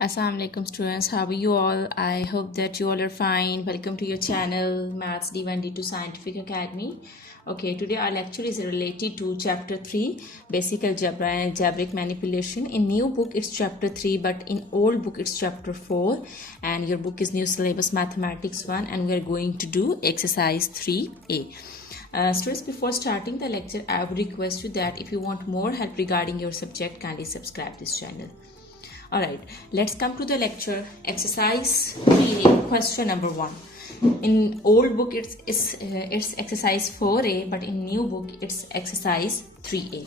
Assalamu alaikum students, how are you all? I hope that you all are fine. Welcome to your channel Maths D1 D2 Scientific Academy. Okay, today our lecture is related to chapter 3 Basic Algebra and Algebraic Manipulation. In new book it's chapter 3, but in old book it's chapter 4, and your book is New Syllabus Mathematics 1, and we are going to do exercise 3A. Students, before starting the lecture, I would request you that if you want more help regarding your subject, kindly subscribe this channel. Alright, let's come to the lecture. Exercise 3A, question number 1. In old book it's exercise 4A, but in new book it's exercise 3A.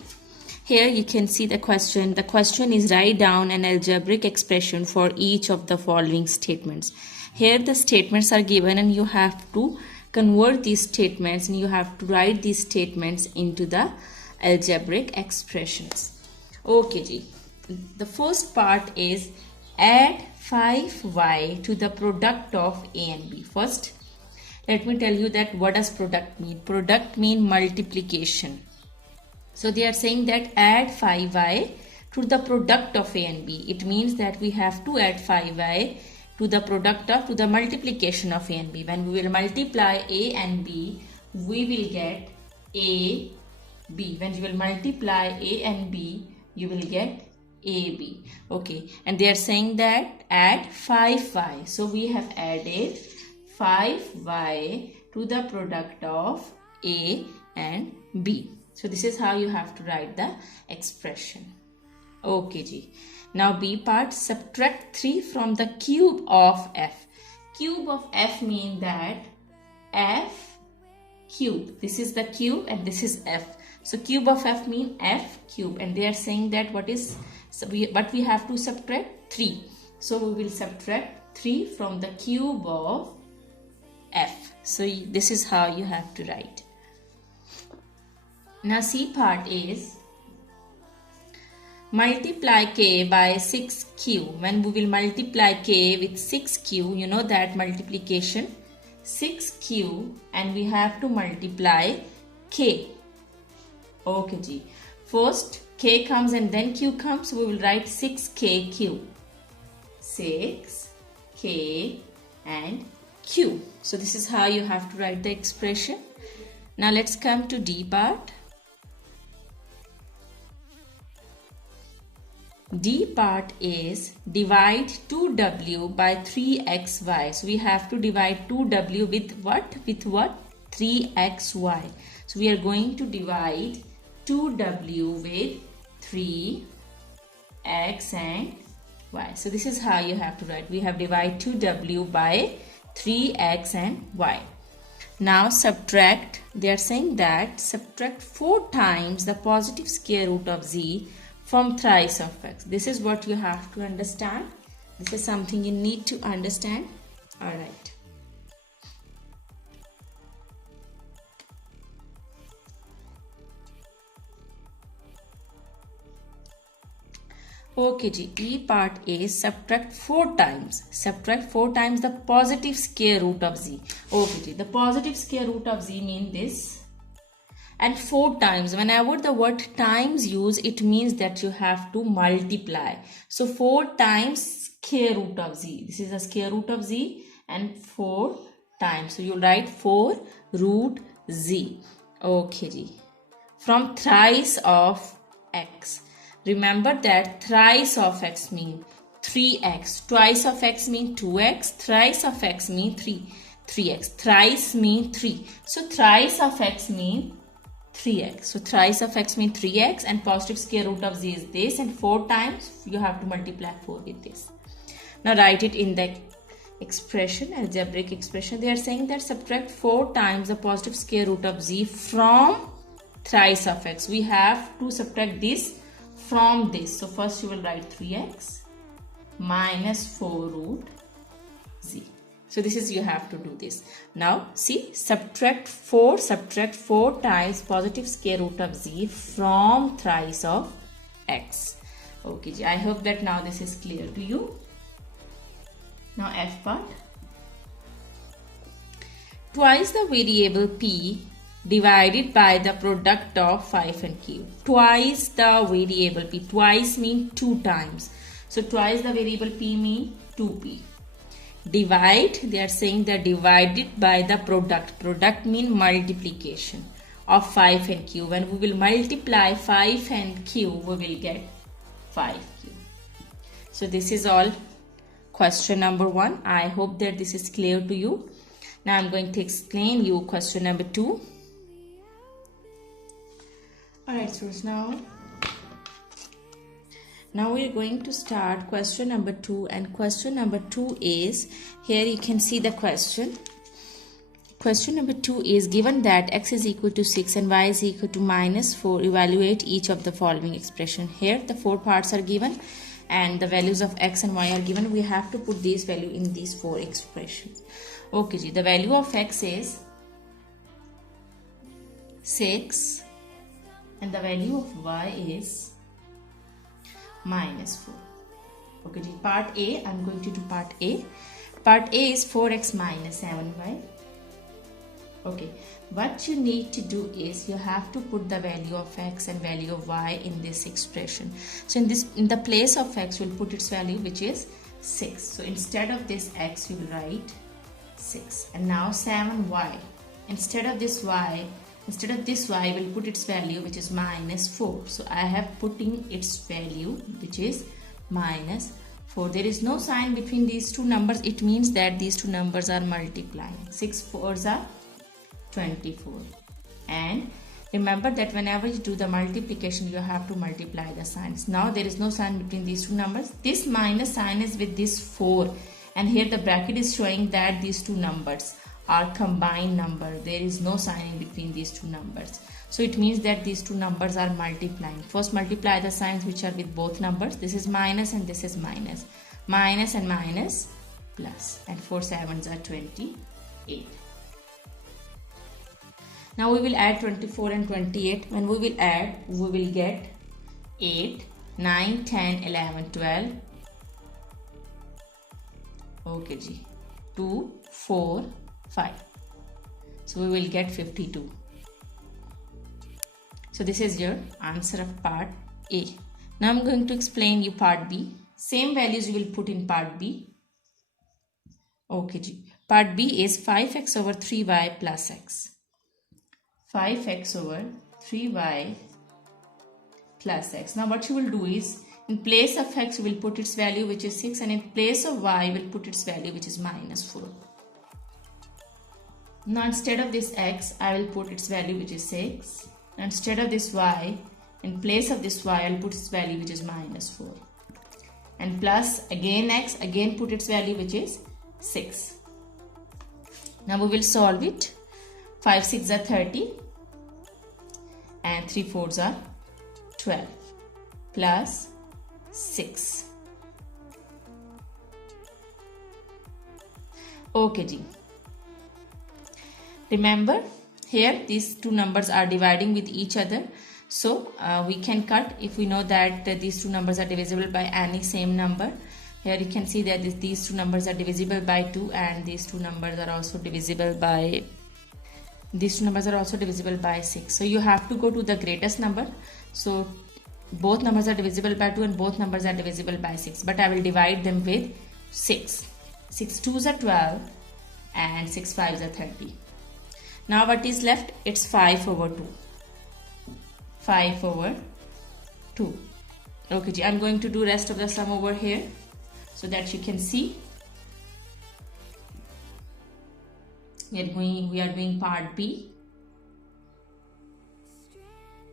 Here you can see the question. The question is, write down an algebraic expression for each of the following statements. Here the statements are given and you have to convert these statements and you have to write these statements into the algebraic expressions. Okay ji. The first part is add 5y to the product of a and b. First, let me tell you that what does product mean. Product mean multiplication. So they are saying that add 5y to the product of a and b. It means that we have to add 5y to the to the multiplication of a and b. When we will multiply a and b, we will get a, b. When you will multiply a and b, you will get AB. Okay, and they are saying that add 5y. So we have added 5y to the product of A and B. So this is how you have to write the expression. Okay ji. Now B part, subtract 3 from the cube of f. Cube of f mean that f cube. This is the cube and this is f. So cube of f mean f cube, and they are saying that but we have to subtract 3. So we will subtract 3 from the cube of f. So this is how you have to write. Now C part is multiply k by 6q. When we will multiply k with 6q, you know that multiplication 6q, and we have to multiply k. Okay ji. First k comes and then q comes, so we will write 6kq. 6k and q. So this is how you have to write the expression. Now let's come to D part. D part is divide 2w by 3xy. So we have to divide 2w with what? With what? 3xy. So we are going to divide 2w with 3x and y. So this is how you have to write. We have divided 2w by 3x and y. Now subtract. They are saying that subtract 4 times the positive square root of z from thrice of x. This is what you have to understand. This is something you need to understand. Alright. Okay ji, E part is subtract 4 times. Subtract 4 times the positive square root of z. Okay ji, the positive square root of z means this. And 4 times, whenever the word times use, it means that you have to multiply. So 4 times square root of z. This is the square root of z, and 4 times. So you write 4 root z. Okay ji. From thrice of x. Remember that thrice of x mean 3x. Twice of x mean 2x. Thrice of x mean 3x. Thrice mean 3. So thrice of x mean 3x. So thrice of x mean 3x, and positive square root of z is this, and 4 times you have to multiply 4 with this. Now write it in the expression, algebraic expression. They are saying that subtract 4 times the positive square root of z from thrice of x. We have to subtract this from this. So first you will write 3x minus 4 root z. So this is, you have to do this. Now see, subtract 4 times positive square root of z from thrice of x. Okay, I hope that now this is clear to you. Now F part. Twice the variable p divided by the product of 5 and q. Twice the variable p. Twice means 2 times. So twice the variable p mean 2p. Divide, they are saying that divided by the product. Product mean multiplication of 5 and q. When we will multiply 5 and q, we will get 5q. So this is all question number 1. I hope that this is clear to you. Now I'm going to explain you question number 2. Alright, so now we're going to start question number 2, and question number 2 is, here you can see the question. Question number 2 is, given that x is equal to 6 and y is equal to -4, evaluate each of the following expression. Here the 4 parts are given and the values of x and y are given. We have to put these value in these 4 expressions. Okay, the value of x is 6 and the value of y is -4. Okay, part A, I'm going to do part A. Part A is 4x minus 7y. Okay, what you need to do is you have to put the value of x and value of y in this expression. So in the place of x, we'll put its value, which is 6. So instead of this x, we will write 6. And now 7y. Instead of this y, we'll put its value, which is -4. So I have putting its value, which is -4. There is no sign between these two numbers. It means that these two numbers are multiplying. 6 4s are 24. And remember that whenever you do the multiplication, you have to multiply the signs. Now there is no sign between these two numbers. This minus sign is with this 4. And here the bracket is showing that these two numbers are combined number. There is no sign in between these two numbers. So it means that these two numbers are multiplying. First multiply the signs which are with both numbers. This is minus and this is minus. Minus and minus plus. And 4 7s are 28. Now we will add 24 and 28. When we will add, we will get 8, 9, 10, 11, 12. Okay, 2, 4, 5. So we will get 52. So this is your answer of part A. Now I'm going to explain you part B. Same values you will put in part B. Okay, part B is 5x over 3y plus x. 5x over 3y plus x. Now what you will do is, in place of x you will put its value, which is 6, and in place of y you will put its value, which is -4. Now instead of this x, I will put its value, which is 6. Instead of this y, in place of this y, I will put its value, which is -4. And plus again x, again put its value, which is 6. Now we will solve it. 5 6 are 30 and 3 4s are 12 plus 6. Okay, ji. Remember, here these two numbers are dividing with each other. So we can cut if we know that these two numbers are divisible by any same number. Here you can see that these two numbers are divisible by 2, and these two numbers are also divisible by 6. So you have to go to the greatest number. So both numbers are divisible by 2 and both numbers are divisible by 6. But I will divide them with 6. 6 2s are 12 and 6 5s are 30. Now what is left? It's 5 over 2. 5 over 2. Okay, I'm going to do rest of the sum over here so that you can see. We are doing part B.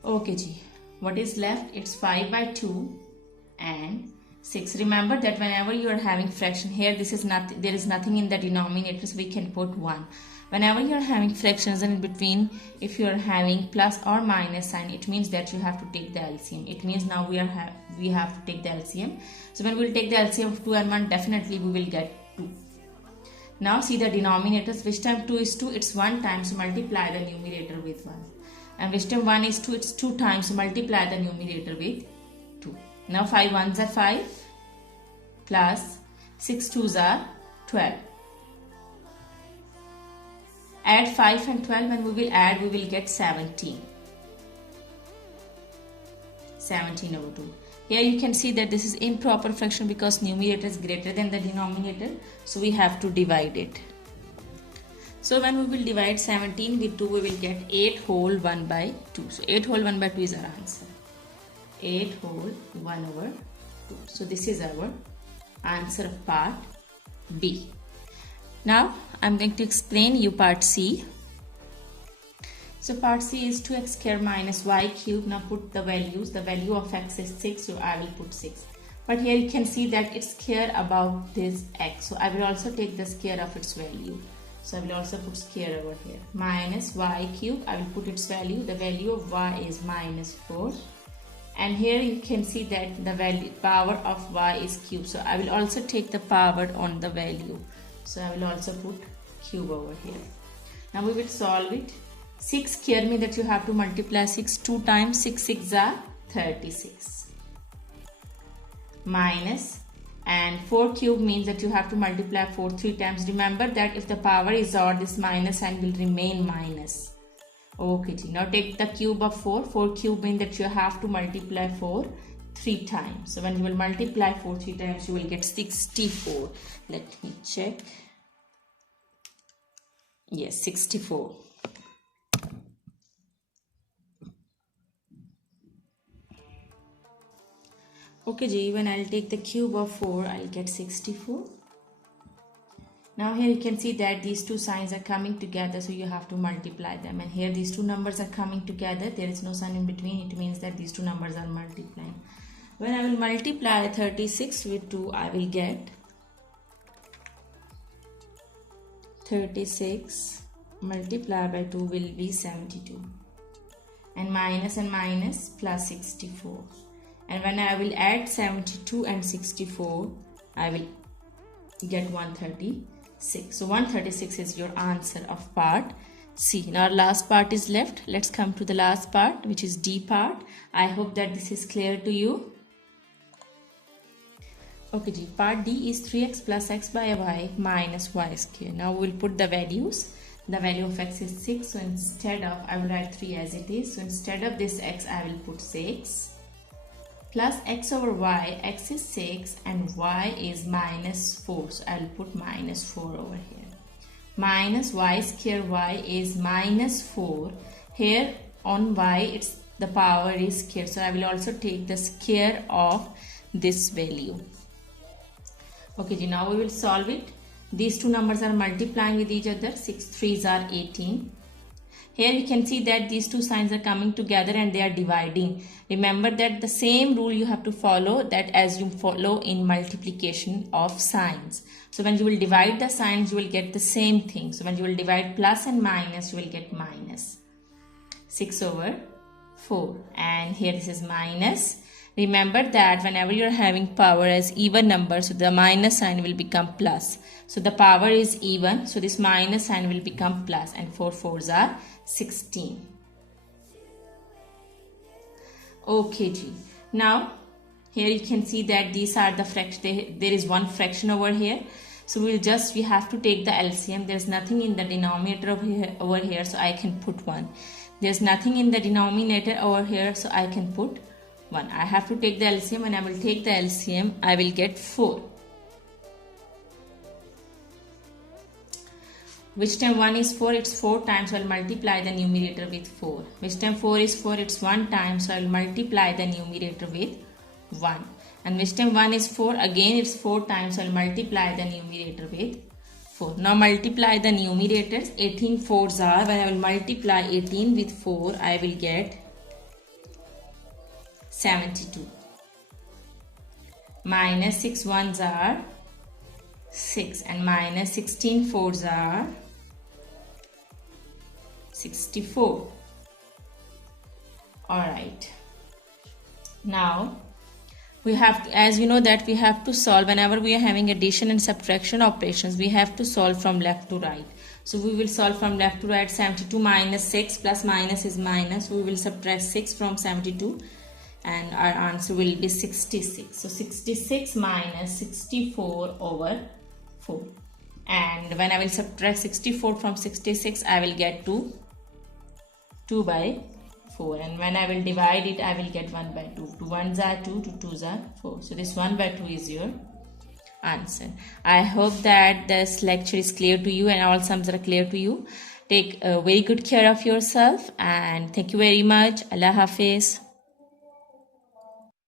Okay, what is left? It's 5 by 2 and 6. Remember that whenever you are having fraction, here there is nothing in the denominator, so we can put 1. Whenever you are having fractions and in between, if you are having plus or minus sign, it means that you have to take the LCM. It means now we have to take the LCM. So when we will take the LCM of 2 and 1, definitely we will get 2. Now see the denominators. Which time 2 is 2, it's 1 time, so multiply the numerator with 1. And which time 1 is 2, it's 2 times, so multiply the numerator with 2. Now 5 1s are 5 plus 6 2s are 12. Add 5 and 12, and we will add, we will get 17. 17 over 2. Here you can see that this is improper fraction because numerator is greater than the denominator. So we have to divide it. So when we will divide 17 with 2, we will get 8 whole 1 by 2. So 8 whole 1 by 2 is our answer. 8 whole 1 over 2. So this is our answer of part B. Now I'm going to explain you part C. So part C is 2x square minus y cube. Now put the values. The value of x is 6, so I will put 6. But here you can see that it's square about this x. So I will also take the square of its value. So I will also put square over here. Minus y cube, I will put its value. The value of y is minus 4. And here you can see that the value power of y is cube. So I will also take the power on the value. So I will also put cube over here. Now we will solve it. 6 square means that you have to multiply 6 2 times. 6 6 are 36. Minus. And 4 cube means that you have to multiply 4 3 times. Remember that if the power is odd, this minus sign will remain minus. Okay, now take the cube of 4. 4 cube means that you have to multiply 4 3 times. So when you will multiply 4 3 times, you will get 64. Let me check. Yes, 64. Okay, G, when I'll take the cube of 4, I'll get 64. Now here you can see that these two signs are coming together, so you have to multiply them. And here these two numbers are coming together. There is no sign in between. It means that these two numbers are multiplying. When I will multiply 36 with 2, I will get 36 multiplied by 2 will be 72. And minus plus 64. And when I will add 72 and 64, I will get 136. So 136 is your answer of part C. Now our last part is left. Let's come to the last part, which is D part. I hope that this is clear to you. Okay, G. Part D is 3x plus x by y minus y square. Now we will put the values. The value of x is 6. So instead of, I will write 3 as it is. So instead of this x, I will put 6. Plus x over y, x is 6 and y is minus 4. So I will put minus 4 over here. Minus y square y is minus 4. Here on y, it's the power is square. So I will also take the square of this value. Okay, now we will solve it. These two numbers are multiplying with each other. 6 3s are 18. Here you can see that these two signs are coming together and they are dividing. Remember that the same rule you have to follow that as you follow in multiplication of signs. So when you will divide the signs, you will get the same thing. So when you will divide plus and minus, you will get minus 6 over 4. And here this is minus. Remember that whenever you are having power as even number, so the minus sign will become plus. So the power is even, so this minus sign will become plus, and 4 4s are 16. Okay, G. Now here you can see that these are the fraction. There is one fraction over here. So we have to take the LCM. There's nothing in the denominator over here, so I can put 1. There's nothing in the denominator over here, so I can put 1. I have to take the LCM. When I will take the LCM, I will get 4. Which time 1 is 4, it's 4 times, so I will multiply the numerator with 4. Which time 4 is 4, it's 1 time, so I will multiply the numerator with 1. And which time 1 is 4, again it's 4 times, so I will multiply the numerator with 4. Now multiply the numerators. 18 4s are, when I will multiply 18 with 4, I will get 72. Minus 6 1s are 6 and minus 16 4s are 64. Alright. Now we have to, as you know that we have to solve whenever we are having addition and subtraction operations, we have to solve from left to right. So we will solve from left to right. 72 minus 6 plus minus is minus. We will subtract 6 from 72 and our answer will be 66. So 66 minus 64 over 4. And when I will subtract 64 from 66, I will get 2 by 4, and when I will divide it I will get 1 by 2. 2 1s are 2, 2 2s are 4. So this 1 by 2 is your answer. I hope that this lecture is clear to you and all sums are clear to you. Take very good care of yourself, and thank you very much. Allah Hafiz.